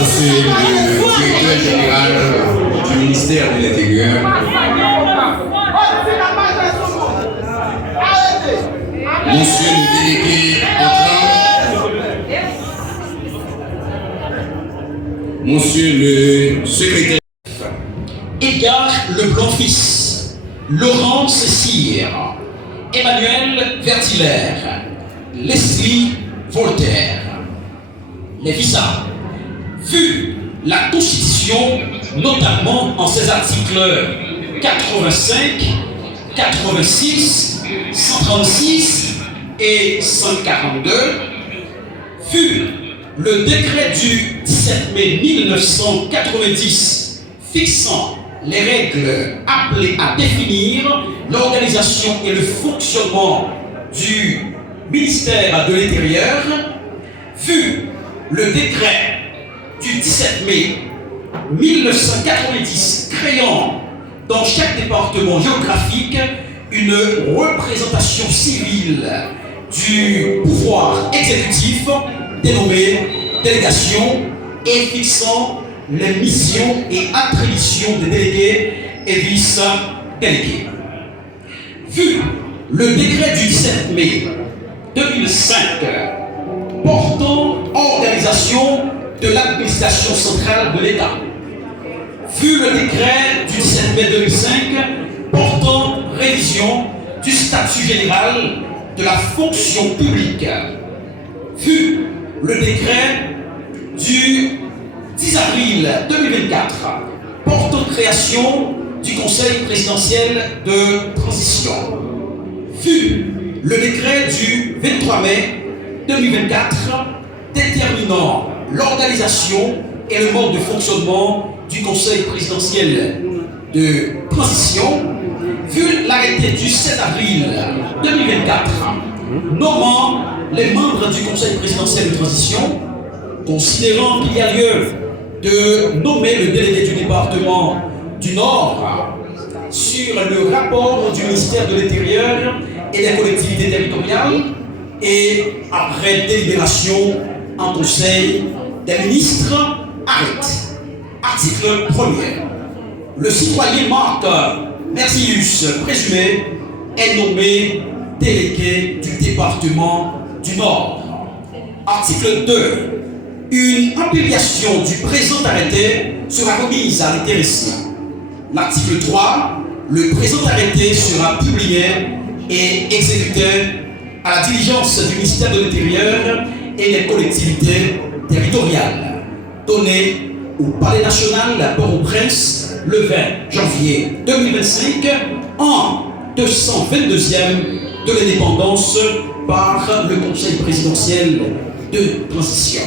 Monsieur le directeur général du ministère de l'Intérieur, Monsieur le délégué entrant, Monsieur le secrétaire, Edgar Leblanc-Fils, Laurent Cécile, Emmanuel Vertiller, Leslie Voltaire. Les visas fut la Constitution, notamment en ses articles 85, 86, 136 et 142, fut le décret du 17 mai 1990 fixant les règles appelées à définir l'organisation et le fonctionnement du ministère de l'Intérieur, fut le décret du 17 mai 1990 créant dans chaque département géographique une représentation civile du pouvoir exécutif dénommée délégation et fixant les missions et attributions des délégués et vice-délégués. Fut le décret du 17 mai 2005 portant organisation de l'administration centrale de l'État, fut le décret du 17 mai 2005 portant révision du statut général de la fonction publique, fut le décret du 10 avril 2024 portant création du Conseil présidentiel de transition, fut le décret du 23 mai 2024 déterminant l'organisation et le mode de fonctionnement du Conseil présidentiel de transition, fut l'arrêté du 7 avril 2024 nommant les membres du Conseil présidentiel de transition, considérant qu'il y a lieu de nommer le délégué du département du Nord sur le rapport du ministère de l'Intérieur et des collectivités territoriales, et après délibération en Conseil des ministres, arrête. Article 1er. Le citoyen Marc Mercius, présumé, est nommé délégué du département du Nord. Article 2. Une application du présent arrêté sera remise à l'intéressé. L'article 3. Le présent arrêté sera publié et exécuté à la diligence du ministère de l'Intérieur et des collectivités territoriales, donné au Palais national Port-au-Prince le 20 janvier 2025 en 222e de l'indépendance par le Conseil présidentiel de transition.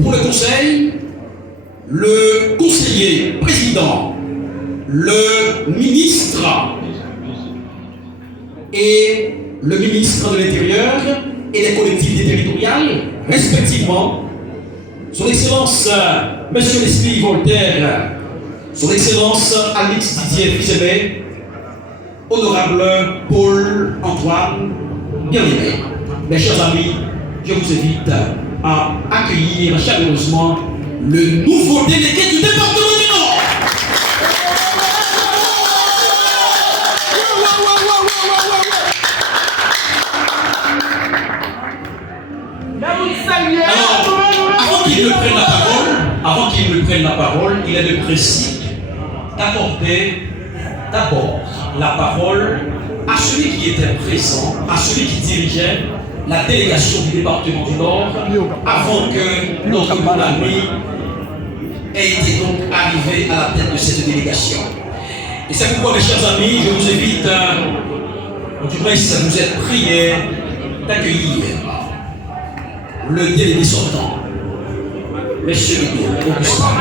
Pour le Conseil, le conseiller président, le ministre et le ministre de l'Intérieur et des collectivités territoriales, respectivement, Son Excellence Monsieur Leslie Voltaire, Son Excellence Alix Didier Fils-Aimé, Honorable Paul-Antoine Bien-Aimé. Mes chers amis, je vous invite à accueillir chaleureusement le nouveau délégué du département du Nord. Avant qu'il ne prenne la parole, il est de principe d'accorder d'abord la parole à celui qui était présent, à celui qui dirigeait la délégation du département du Nord, avant que notre bon ami ait été donc arrivé à la tête de cette délégation. Et c'est pourquoi, mes chers amis, je vous invite, du moins si vous êtes priés, d'accueillir le délégué sortant. Monsieur Augustin.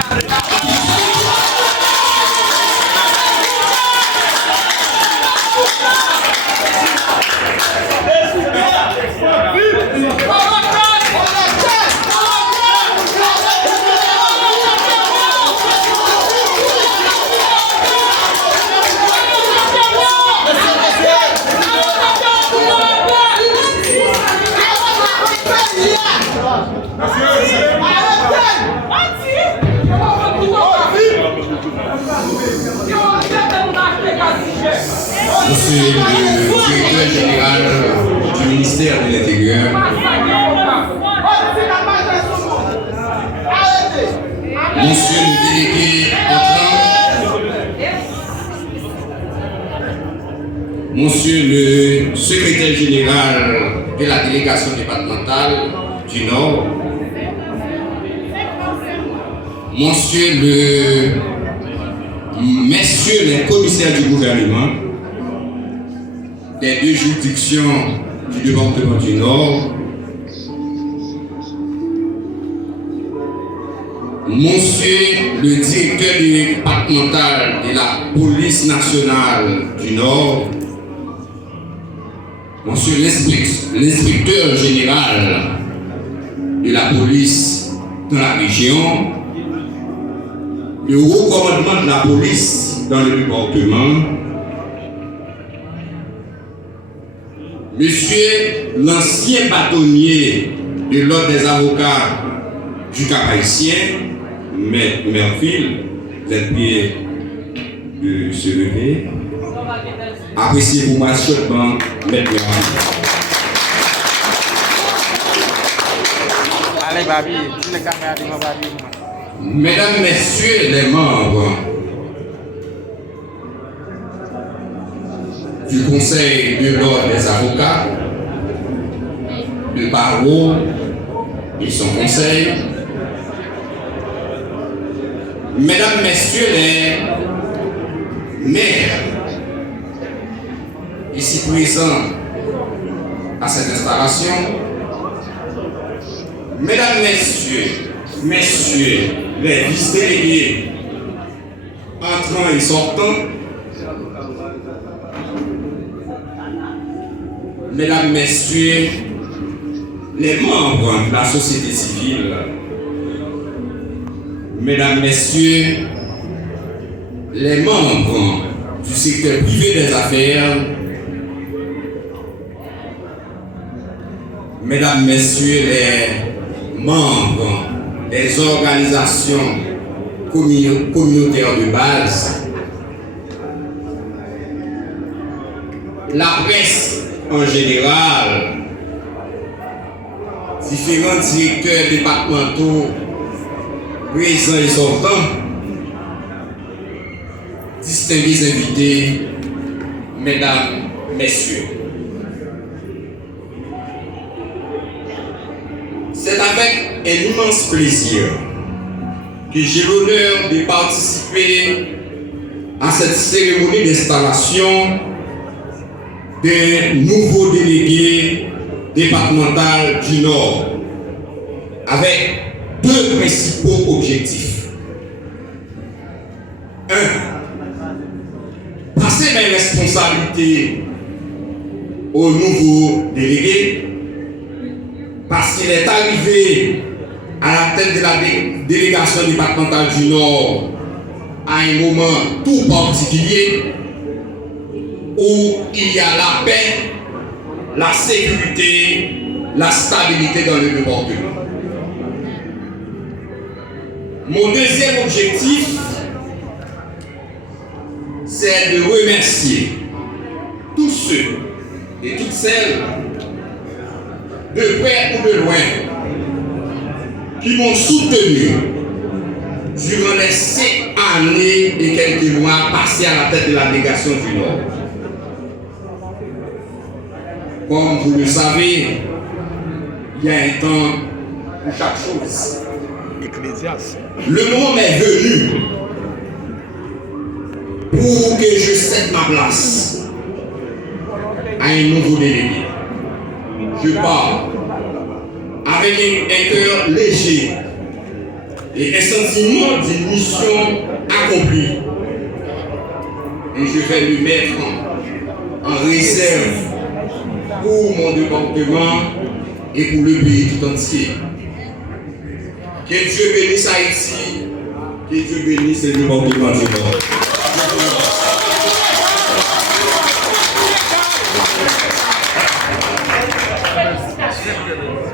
Monsieur le directeur général du ministère de l'Intérieur, Monsieur le délégué entrant, Monsieur le secrétaire général de la délégation départementale du Nord, Messieurs les commissaires du gouvernement des deux juridictions du département du Nord, Monsieur le directeur départemental de la police nationale du Nord, Monsieur l'inspecteur général de la police dans la région, le haut commandement de la police dans le département, Monsieur l'ancien bâtonnier de l'ordre des avocats du Cap-Haïtien, Maître Merville, vous êtes bien de se lever. Appréciez pour moi chaudement, Maître Merville. Allez, Babi, tu le caméras de ma Babi. Mesdames, Messieurs les membres du Conseil de l'ordre des avocats, le barreau et son conseil, Mesdames, Messieurs les maires ici présents à cette installation, Mesdames, Messieurs les vice-délégués entrants et sortants, Mesdames, Messieurs les membres de la société civile, Mesdames, Messieurs les membres du secteur privé des affaires, Mesdames, Messieurs les membres des organisations communautaires de base, la presse en général, différents directeurs départementaux présents et sortants, distingués invités, Mesdames, Messieurs. C'est avec un immense plaisir que j'ai l'honneur de participer à cette cérémonie d'installation d'un nouveau délégué départemental du Nord, avec deux principaux objectifs. Un, passer mes responsabilités au nouveau délégué, parce qu'il est arrivé à la tête de la délégation départementale du Nord à un moment tout particulier où il y a la paix, la sécurité, la stabilité dans le département. Mon deuxième objectif, c'est de remercier tous ceux et toutes celles, de près ou de loin, qui m'ont soutenu durant les 5 années et quelques mois passés à la tête de la délégation du Nord. Comme vous le savez, il y a un temps pour chaque chose. Le moment est venu pour que je cède ma place à un nouveau délégué. Je pars avec un cœur léger et un sentiment d'une mission accomplie. Et je vais le mettre en réserve pour mon département et pour le pays tout entier. Que Dieu bénisse Haïti, que Dieu bénisse le département du Nord.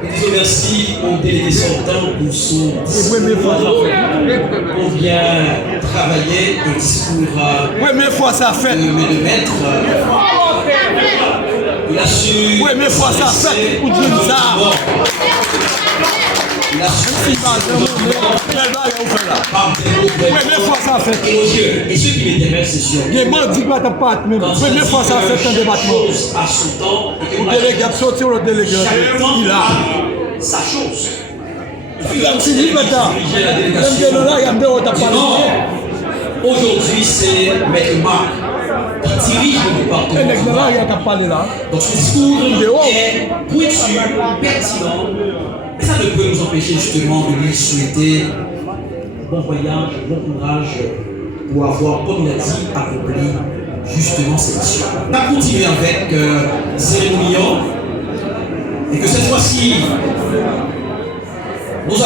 Nous disons merci aux délégués sortants pour son discours. On vient travailler un discours Première fois ça fait. de maître. Il a su. Première fois ça fait. Pour dire ça. Il a su. Première fois ça fait. Élogieux. Et ce qui m'intéresse, c'est sûr. Il y a dit que tu pas même. Première fois ça fait un débattement. À son temps. Le délégué a sorti le délégué. Il a. Sa chose. Il a fini maintenant. Même que là, il y a deux autres Non. Aujourd'hui, c'est Maître Marc qui dirige le département. il y a qu'à parler là. Donc son discours est pointu, pertinent. Mais ça ne peut nous empêcher justement de lui souhaiter bon voyage, bon courage pour avoir, comme il a dit, accompli justement cette mission. On va continuer avec cérémonie et que cette fois-ci, nous